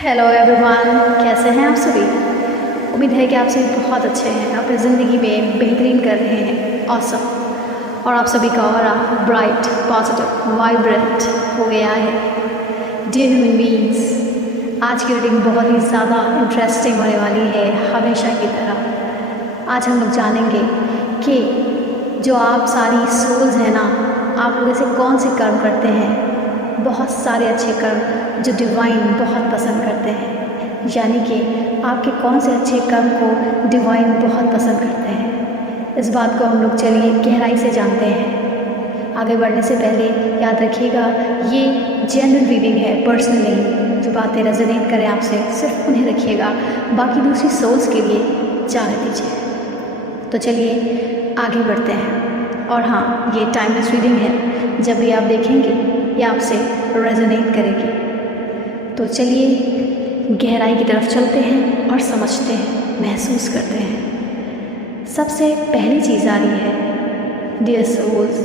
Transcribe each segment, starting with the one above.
Hello everyone, कैसे हैं आप सभी। उम्मीद है कि आप सभी बहुत अच्छे हैं, अपनी ज़िंदगी में बेहतरीन कर रहे हैं। ऑसम। और आप सभी का ऑरा ब्राइट, पॉजिटिव, वाइब्रेंट हो गया है। डियर ह्यूमन बीइंग्स, आज की रीडिंग बहुत ही ज़्यादा इंटरेस्टिंग होने वाली है, हमेशा की तरह। आज हम लोग जानेंगे कि जो आप सारी सोल्स हैं ना, आप लोग ऐसे कौन से कर्म करते हैं। बहुत सारे अच्छे कर्म जो डिवाइन बहुत पसंद करते हैं, यानी कि आपके कौन से अच्छे कर्म को डिवाइन बहुत पसंद करते हैं। इस बात को हम लोग चलिए गहराई से जानते हैं। आगे बढ़ने से पहले याद रखिएगा, ये जनरल रीडिंग है, पर्सनल नहीं। जो बातें रेजोनेट करें आपसे सिर्फ उन्हें रखिएगा, बाकी दूसरी सोल्स के लिए जाने दीजिए। तो चलिए आगे बढ़ते हैं। और हाँ, ये टाइमलेस रीडिंग है, जब भी आप देखेंगे ये आपसे रेजोनेट करेगी। तो चलिए गहराई की तरफ चलते हैं और समझते हैं, महसूस करते हैं। सबसे पहली चीज़ आ रही है डियर सोल्स,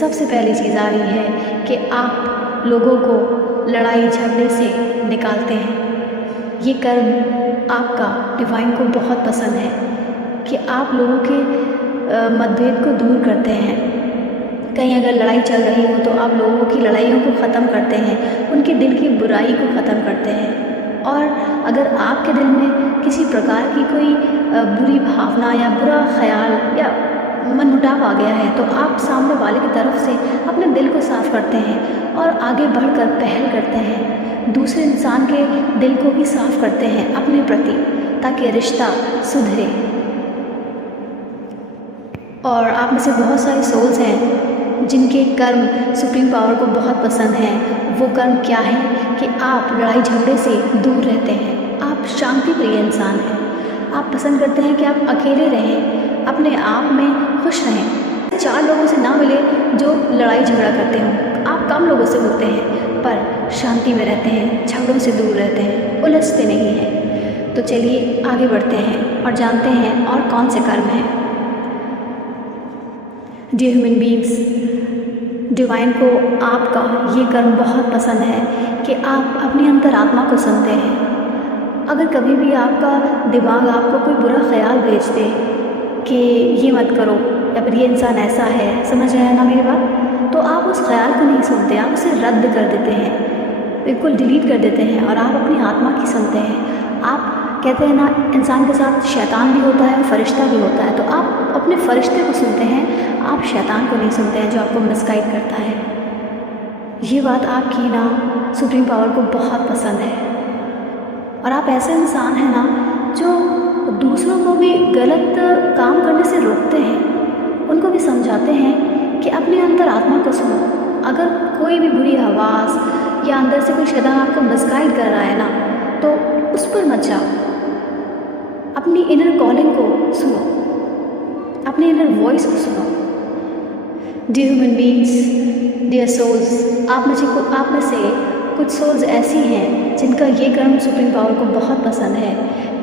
सबसे पहली चीज़ आ रही है कि आप लोगों को लड़ाई झगड़े से निकालते हैं। ये कर्म आपका डिवाइन को बहुत पसंद है कि आप लोगों के मतभेद को दूर करते हैं। कहीं अगर लड़ाई चल रही हो तो आप लोगों की लड़ाइयों को ख़त्म करते हैं, उनके दिल की बुराई को ख़त्म करते हैं। और अगर आपके दिल में किसी प्रकार की कोई बुरी भावना या बुरा ख्याल या मनमुटाव आ गया है, तो आप सामने वाले की तरफ से अपने दिल को साफ़ करते हैं और आगे बढ़कर पहल करते हैं। दूसरे इंसान के दिल को भी साफ़ करते हैं अपने प्रति, ताकि रिश्ता सुधरे। और आप में से बहुत सारे सोल्स हैं जिनके कर्म सुप्रीम पावर को बहुत पसंद हैं। वो कर्म क्या है कि आप लड़ाई झगड़े से दूर रहते हैं। आप शांति प्रिय इंसान हैं। आप पसंद करते हैं कि आप अकेले रहें, अपने आप में खुश रहें। 4 लोगों से ना मिले जो लड़ाई झगड़ा करते हों। आप कम लोगों से मिलते हैं पर शांति में रहते हैं, झगड़ों से दूर रहते हैं, उलझते नहीं हैं। तो चलिए आगे बढ़ते हैं और जानते हैं और कौन से कर्म हैं। डियर ह्यूमन बीइंग्स, डिवाइन को आपका ये कर्म बहुत पसंद है कि आप अपनी अंतरात्मा को सुनते हैं। अगर कभी भी आपका दिमाग आपको कोई बुरा ख्याल भेज दे कि ये मत करो या फिर ये इंसान ऐसा है, समझ रहे हैं ना मेरी बात, तो आप उस ख्याल को नहीं सुनते, आप उसे रद्द कर देते हैं, बिल्कुल डिलीट कर देते हैं और आप अपनी आत्मा की सुनते हैं। आप कहते हैं ना, इंसान के साथ शैतान भी होता है और फरिश्ता भी होता है, तो आप अपने फरिश्ते को सुनते हैं, आप शैतान को नहीं सुनते हैं जो आपको मिसगाइड करता है। ये बात आपकी ना सुप्रीम पावर को बहुत पसंद है। और आप ऐसे इंसान हैं ना जो दूसरों को भी गलत काम करने से रोकते हैं, उनको भी समझाते हैं कि अपनी अंतरात्मा को सुनो। अगर कोई भी बुरी आवाज़ या अंदर से कोई शैतान आपको मिसगाइड कर रहा है ना, तो उस पर मत जाओ। अपनी इनर कॉलिंग को सुनो, अपनी इनर वॉइस को सुनो। Dear human beings, dear souls, आप में से कुछ सोल्स ऐसी हैं जिनका ये कर्म सुप्रीम पावर को बहुत पसंद है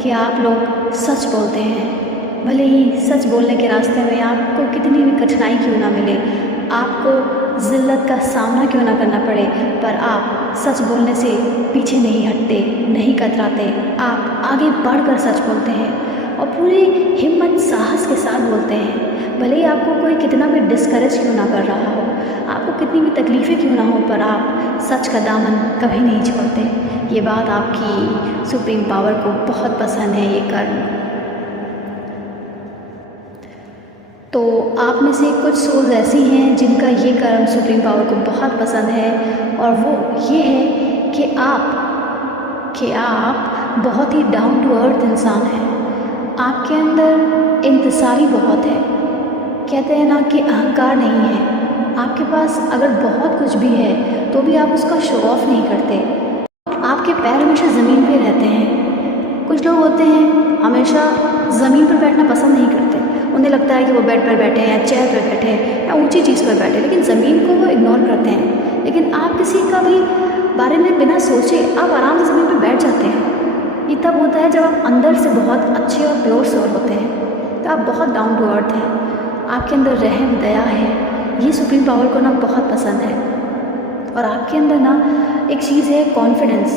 कि आप लोग सच बोलते हैं। भले ही सच बोलने के रास्ते में आपको कितनी भी कठिनाई क्यों ना मिले, आपको ज़िल्लत का सामना क्यों ना करना पड़े, पर आप सच बोलने से पीछे नहीं हटते, नहीं कतराते। आप आगे बढ़कर सच बोलते हैं और पूरी हिम्मत साहस के साथ बोलते हैं। भले ही आपको कोई कितना भी डिस्करेज क्यों ना कर रहा हो, आपको कितनी भी तकलीफ़ें क्यों ना हो, पर आप सच का दामन कभी नहीं छोड़ते। ये बात आपकी सुप्रीम पावर को बहुत पसंद है, ये कर्म। तो आप में से कुछ सोल्स ऐसी हैं जिनका ये कर्म सुप्रीम पावर को बहुत पसंद है, और वो ये है कि आप बहुत ही डाउन टू अर्थ इंसान हैं। आपके अंदर इंतसारी बहुत है। कहते हैं ना कि अहंकार नहीं है। आपके पास अगर बहुत कुछ भी है तो भी आप उसका शो ऑफ नहीं करते। आपके पैर हमेशा ज़मीन पे रहते हैं। कुछ लोग होते हैं हमेशा ज़मीन पर बैठना पसंद नहीं करते। उन्हें लगता है कि वो बेड पर बैठे हैं, चेयर पर बैठे हैं या ऊंची चीज़ पर बैठे, लेकिन ज़मीन को वो इग्नोर करते हैं। लेकिन आप किसी का भी बारे में बिना सोचे आप आराम से ज़मीन पर बैठ जाते हैं। ये तब होता है जब आप अंदर से बहुत अच्छे और प्योर सोल होते हैं, तो आप बहुत डाउन टू अर्थ हैं। आपके अंदर रहम दया है, ये सुप्रीम पावर को ना बहुत पसंद है। और आपके अंदर ना एक चीज़ है कॉन्फिडेंस।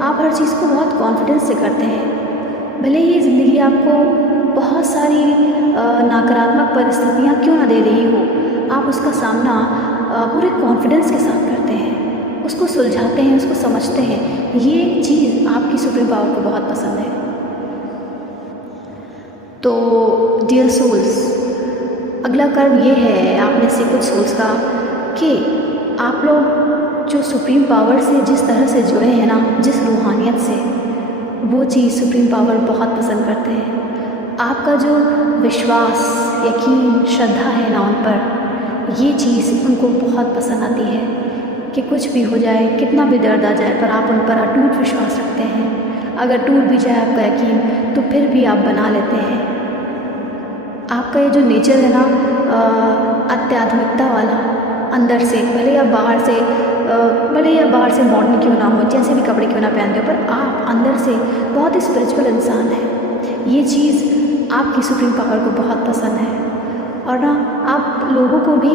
आप हर चीज़ को बहुत कॉन्फिडेंस से करते हैं। भले ही ज़िंदगी आपको बहुत सारी नकारात्मक परिस्थितियाँ क्यों ना दे रही हो, आप उसका सामना पूरे कॉन्फिडेंस के साथ करते हैं, उसको सुलझाते हैं, उसको समझते हैं। ये चीज़ आपकी सुप्रीम पावर को बहुत पसंद है। तो डियर सोल्स, अगला कर्म ये है आप में से कुछ सोल्स का कि आप लोग जो सुप्रीम पावर से जिस तरह से जुड़े हैं ना, जिस रूहानियत से, वो चीज़ सुप्रीम पावर बहुत पसंद करते हैं। आपका जो विश्वास, यकीन, श्रद्धा है ना उन पर, ये चीज़ उनको बहुत पसंद आती है कि कुछ भी हो जाए, कितना भी दर्द आ जाए, पर आप उन पर अटूट विश्वास रखते हैं। अगर टूट भी जाए आपका यकीन तो फिर भी आप बना लेते हैं। आपका ये जो नेचर है ना आध्यात्मिकता वाला, अंदर से, भले ही आप बाहर से मॉडर्न क्यों ना हो, जैसे भी कपड़े क्यों ना पहनते हो, पर आप अंदर से बहुत ही स्पिरिचुअल इंसान हैं। ये चीज़ आपकी सुप्रीम पावर को बहुत पसंद है और ना आप लोगों को भी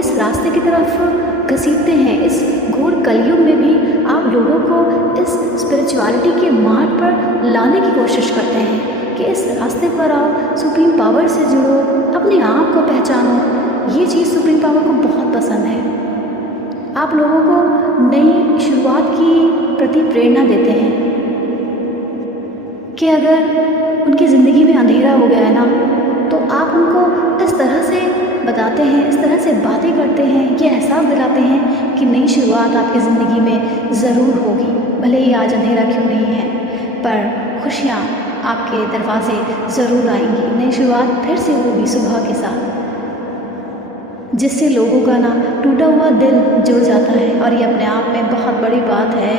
इस रास्ते की तरफ घसीटते हैं। इस घोर कलयुग में भी आप लोगों को इस स्पिरिचुअलिटी के मार्ग पर लाने की कोशिश करते हैं कि इस रास्ते पर आओ, सुप्रीम पावर से जुड़ो, अपने आप को पहचानो। ये चीज़ सुप्रीम पावर को बहुत पसंद है। आप लोगों को नई शुरुआत की प्रति प्रेरणा देते हैं कि अगर उनकी ज़िंदगी में अंधेरा हो गया है ना, तो आप उनको इस तरह से बताते हैं, इस तरह से बातें करते हैं, ये एहसास दिलाते हैं कि नई शुरुआत आपकी ज़िंदगी में ज़रूर होगी। भले ही आज अंधेरा क्यों नहीं है, पर खुशियाँ आपके दरवाजे ज़रूर आएंगी। नई शुरुआत फिर से होगी सुबह के साथ, जिससे लोगों का ना टूटा हुआ दिल जुड़ जाता है। और ये अपने आप में बहुत बड़ी बात है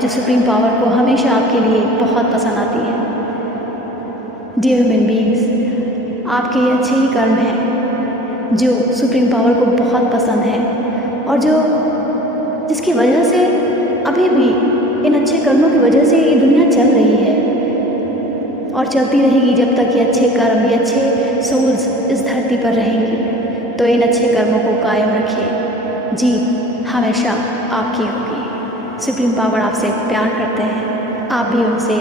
जो सुप्रीम पावर को हमेशा आपके लिए बहुत पसंद आती है। डियर ह्यूमन बीइंग्स, आपके ये अच्छे ही कर्म हैं जो सुप्रीम पावर को बहुत पसंद है और जिसकी वजह से अभी भी इन अच्छे कर्मों की वजह से ये दुनिया चल रही है और चलती रहेगी जब तक ये अच्छे कर्म, ये अच्छे सोल्स इस धरती पर रहेंगी। तो इन अच्छे कर्मों को कायम रखिए। जीत हमेशा आपकी होगी। सुप्रीम पावर आपसे प्यार करते हैं, आप भी उनसे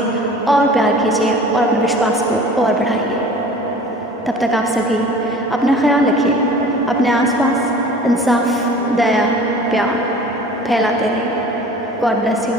और प्यार कीजिए और अपने विश्वास को और बढ़ाइए। तब तक आप सभी अपना ख्याल रखिए, अपने आसपास इंसाफ, दया, प्यार फैलाते रहिए। God bless you.